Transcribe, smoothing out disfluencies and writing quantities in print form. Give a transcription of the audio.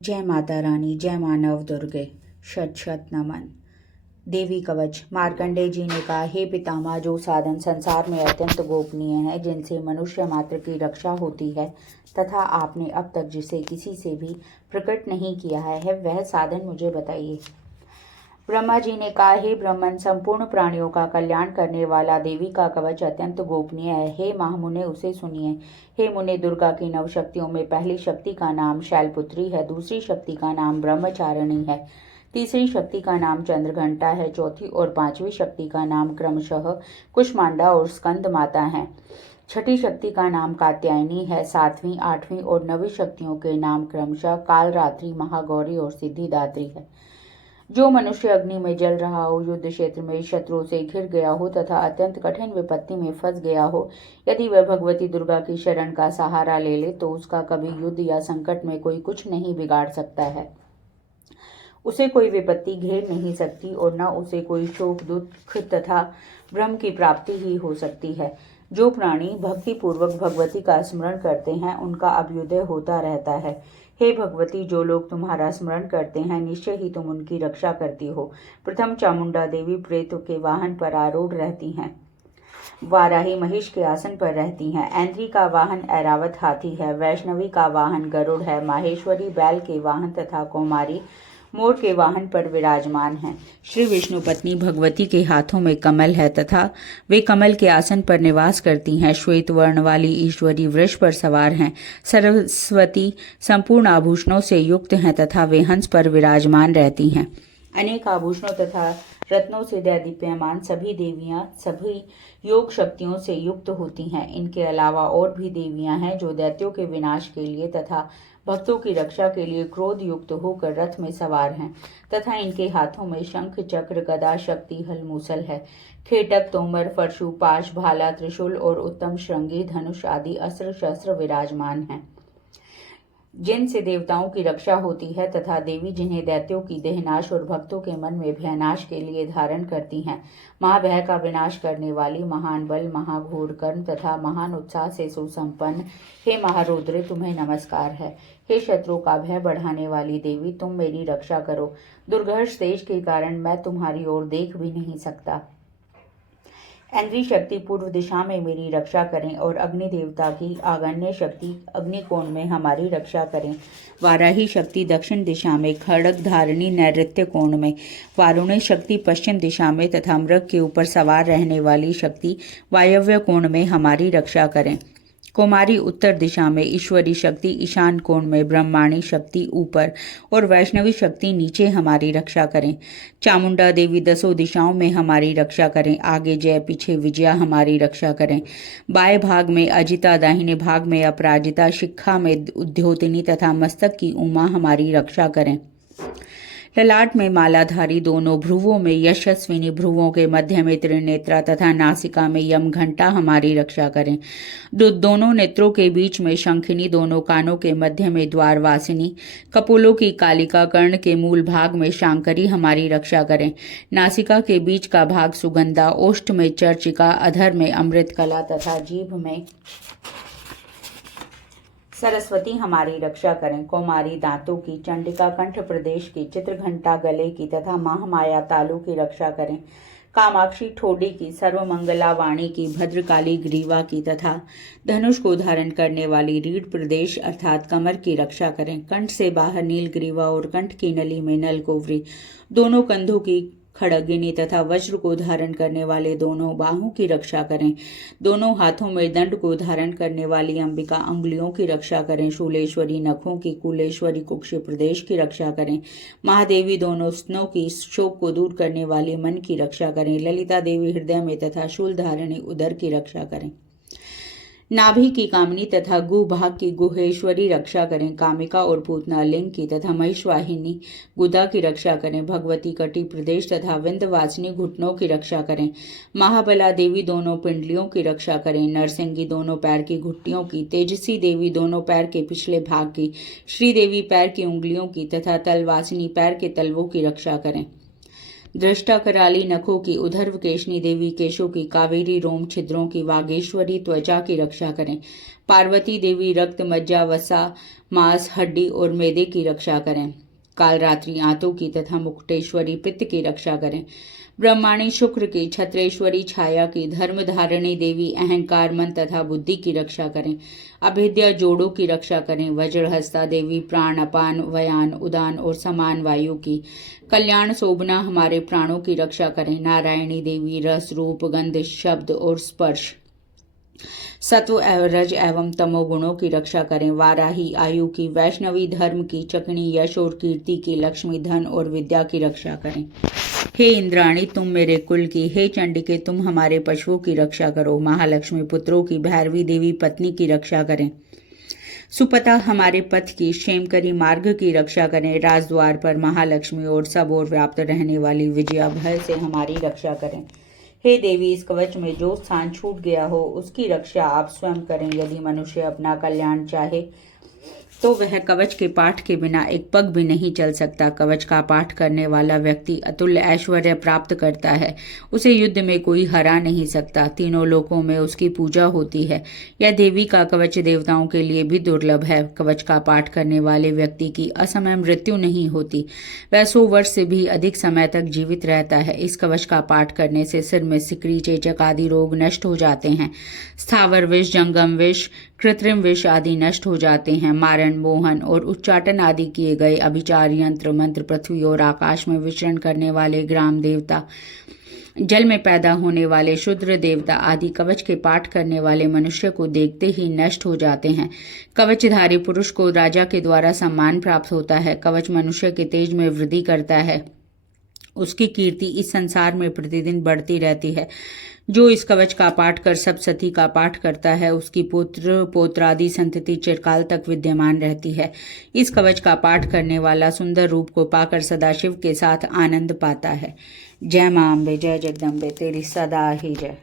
जय माता रानी, जय मानव दुर्गे, शत शत नमन। देवी कवच। मार्कंडेय जी ने कहा, हे पितामह, जो साधन संसार में अत्यंत गोपनीय है, जिनसे मनुष्य मात्र की रक्षा होती है, तथा आपने अब तक जिसे किसी से भी प्रकट नहीं किया है, वह साधन मुझे बताइए। ब्रह्मा जी ने कहा, हे ब्रह्मन, संपूर्ण प्राणियों का कल्याण करने वाला देवी का कवच अत्यंत गोपनीय है। हे महामुने, उसे सुनिए। हे मुने, दुर्गा की 9 शक्तियों में पहली शक्ति का नाम शैलपुत्री है, दूसरी शक्ति का नाम ब्रह्मचारिणी है, तीसरी शक्ति का नाम चंद्रघंटा है, चौथी और पांचवी शक्ति का नाम क्रमशः कुष्मांडा और स्कंद माता है, छठी शक्ति का नाम कात्यायनी है, सातवीं, आठवीं और 9वीं शक्तियों के नाम क्रमशः कालरात्रि, महागौरी और सिद्धिदात्री है। जो मनुष्य अग्नि में जल रहा हो, युद्ध क्षेत्र में शत्रुओं से घिर गया हो तथा अत्यंत कठिन विपत्ति में फंस गया हो, यदि वह भगवती दुर्गा की शरण का सहारा ले ले तो उसका कभी युद्ध या संकट में कोई कुछ नहीं बिगाड़ सकता है। उसे कोई विपत्ति घेर नहीं सकती और न उसे कोई शोक, दुख तथा भ्रम की प्राप्ति ही हो सकती है। जो प्राणी भक्ति पूर्वक भगवती का स्मरण करते हैं, उनका अभ्युदय होता रहता है। हे भगवती, जो लोग तुम्हारा स्मरण करते हैं, निश्चय ही तुम उनकी रक्षा करती हो। प्रथम चामुंडा देवी प्रेतों के वाहन पर आरूढ़ रहती हैं, वाराही महिष के आसन पर रहती हैं, ऐन्द्री का वाहन ऐरावत हाथी है, वैष्णवी का वाहन गरुड़ है, माहेश्वरी बैल के वाहन तथा कौमारी मोर के वाहन पर विराजमान हैं। श्री विष्णु पत्नी भगवती के हाथों में कमल है तथा वे कमल के आसन पर निवास करती हैं। श्वेत वर्ण वाली ईश्वरी वृष पर सवार हैं। सरस्वती संपूर्ण आभूषणों से युक्त हैं तथा वे हंस पर विराजमान रहती हैं। अनेक आभूषणों तथा रत्नों से दैदीप्यमान सभी देवियां सभी योग शक्तियों से युक्त होती हैं। इनके अलावा और भी देवियां हैं जो दैत्यों के विनाश के लिए तथा भक्तों की रक्षा के लिए क्रोध युक्त होकर रथ में सवार हैं तथा इनके हाथों में शंख, चक्र, गदा, शक्ति, हल, मूसल है। खेटक, तोमर, फरशु, पाश, भाला, त्रिशूल और उत्तम श्रृंगी, धनुष आदि अस्त्र शस्त्र विराजमान हैं, जिनसे देवताओं की रक्षा होती है तथा देवी जिन्हें दैत्यों की देहनाश और भक्तों के मन में भयनाश के लिए धारण करती हैं। महाभय का विनाश करने वाली, महान बल, महाघोर कर्म तथा महान उत्साह से सुसंपन्न हे महारुद्र, तुम्हें नमस्कार है। हे शत्रुओं का भय बढ़ाने वाली देवी, तुम मेरी रक्षा करो। दुर्घर्ष तेज के कारण मैं तुम्हारी ओर देख भी नहीं सकता। ऐन्द्री शक्ति पूर्व दिशा में मेरी रक्षा करें और अग्नि देवता की आग्नेय शक्ति अग्निकोण में हमारी रक्षा करें। वाराही शक्ति दक्षिण दिशा में, खड्ग धारिणी नैऋत्य कोण में, वारुणी शक्ति पश्चिम दिशा में तथा मृग के ऊपर सवार रहने वाली शक्ति वायव्य कोण में हमारी रक्षा करें। कौमारी उत्तर दिशा में, ईश्वरी शक्ति ईशान कोण में, ब्रह्माणी शक्ति ऊपर और वैष्णवी शक्ति नीचे हमारी रक्षा करें। चामुंडा देवी 10 दिशाओं में हमारी रक्षा करें। आगे जय, पीछे विजया हमारी रक्षा करें। बाएं भाग में अजिता, दाहिने भाग में अपराजिता, शिखा में उद्योतनी तथा मस्तक की उमा हमारी रक्षा करें। ललाट में मालाधारी, दोनों भ्रुवों में यशस्विनी, भ्रुवों के मध्य में त्रिनेत्रा तथा नासिका में यम घंटा हमारी रक्षा करें। दोनों नेत्रों के बीच में शंखिनी, दोनों कानों के मध्य में द्वारवासिनी, कपोलों की कालिका, कर्ण के मूल भाग में शांकरी हमारी रक्षा करें। नासिका के बीच का भाग सुगंधा, ओष्ठ में चर्चिका, अधर में अमृत कला तथा जीभ में सरस्वती हमारी रक्षा करें। कौमारी दांतों की, चंडिका कंठ प्रदेश की, चित्रघंटा गले की तथा महामाया तालु की रक्षा करें। कामाक्षी ठोडी की, सर्वमंगला वाणी की, भद्रकाली ग्रीवा की तथा धनुष को धारण करने वाली रीढ़ प्रदेश अर्थात कमर की रक्षा करें। कंठ से बाहर नीलग्रीवा और कंठ की नली में नलकोवरी, दोनों कंधों की खड़गिनी तथा वज्र को धारण करने वाले दोनों बाहों की रक्षा करें। दोनों हाथों में दंड को धारण करने वाली अंबिका अंगुलियों की रक्षा करें। शूलेश्वरी नखों की, कुलेश्वरी कुक्षी प्रदेश की रक्षा करें। महादेवी दोनों स्तनों की, शोक को दूर करने वाली मन की रक्षा करें। ललिता देवी हृदय में तथा शूल धारिणी उदर की रक्षा करें। नाभि की कामिनी तथा गुह भाग की गुहेश्वरी रक्षा करें। कामिका और पूतना लिंग की तथा महिषवाहिनी गुदा की रक्षा करें। भगवती कटी प्रदेश तथा विंध्यवासिनी घुटनों की रक्षा करें। महाबला देवी दोनों पिंडलियों की रक्षा करें। नरसिंगी दोनों पैर की घुट्टियों की, तेजसी देवी दोनों पैर के पिछले भाग की, श्रीदेवी पैर की उंगलियों की तथा तलवासिनी पैर के तलवों की रक्षा करें। दृष्टा कराली नखों की उधर्व केशनी देवी केशों की, कावेरी रोम छिद्रों की, वागेश्वरी त्वचा की रक्षा करें। पार्वती देवी रक्त मज्जा वसा मांस हड्डी और मैदे की रक्षा करें। कालरात्रि आंतों की तथा मुकुटेश्वरी पित्त की रक्षा करें। ब्रह्माणी शुक्र की, छत्रेश्वरी छाया की, धर्मधारिणी देवी अहंकार मन तथा बुद्धि की रक्षा करें। अभेद्या जोड़ों की रक्षा करें। वज्रहस्ता देवी प्राण अपान वयान उदान और समान वायु की, कल्याण शोभना हमारे प्राणों की रक्षा करें। नारायणी देवी रस रूप गंध शब्द और स्पर्श सत्व रज एवं तमोगुणों की रक्षा करें। वाराही आयु की, वैष्णवी धर्म की, चकनी यश और कीर्ति की, लक्ष्मी धन और विद्या की रक्षा करें। हे इंद्राणी तुम मेरे कुल की, हे चंडिके तुम हमारे पशुओं की रक्षा करो। महालक्ष्मी पुत्रों की, भैरवी देवी पत्नी की रक्षा करें। सुपता हमारे पथ की, क्षेमकरी मार्ग की रक्षा करें। राजद्वार पर महालक्ष्मी और सब ओर व्याप्त रहने वाली विजया भय से हमारी रक्षा करें। हे देवी इस कवच में जो स्थान छूट गया हो उसकी रक्षा आप स्वयं करें। यदि मनुष्य अपना कल्याण चाहे तो वह कवच के पाठ के बिना एक पग भी नहीं चल सकता। कवच का पाठ करने वाला व्यक्ति अतुल्य ऐश्वर्य प्राप्त करता है, उसे युद्ध में कोई हरा नहीं सकता। तीनों लोकों में उसकी पूजा होती है। यह देवी का कवच देवताओं के लिए भी दुर्लभ है। कवच का पाठ करने वाले व्यक्ति की असमय मृत्यु नहीं होती, वह 100 वर्ष से भी अधिक समय तक जीवित रहता है। इस कवच का पाठ करने से सिर में सिकरी चेचक आदि रोग नष्ट हो जाते हैं। स्थावर विष जंगम विष कृत्रिम विष आदि नष्ट हो जाते हैं। मारण मोहन और उच्चाटन आदि किए गए अभिचार यंत्र मंत्र पृथ्वी और आकाश में विचरण करने वाले ग्राम देवता, जल में पैदा होने वाले शूद्र देवता आदि कवच के पाठ करने वाले मनुष्य को देखते ही नष्ट हो जाते हैं। कवचधारी पुरुष को राजा के द्वारा सम्मान प्राप्त होता है। कवच मनुष्य के तेज में वृद्धि करता है, उसकी कीर्ति इस संसार में प्रतिदिन बढ़ती रहती है। जो इस कवच का पाठ कर सब सती का पाठ करता है उसकी पुत्र पौत्रादि संतति चिरकाल तक विद्यमान रहती है। इस कवच का पाठ करने वाला सुंदर रूप को पाकर सदाशिव के साथ आनंद पाता है। जय मां अम्बे, जय जगदम्बे, तेरी सदा ही जय।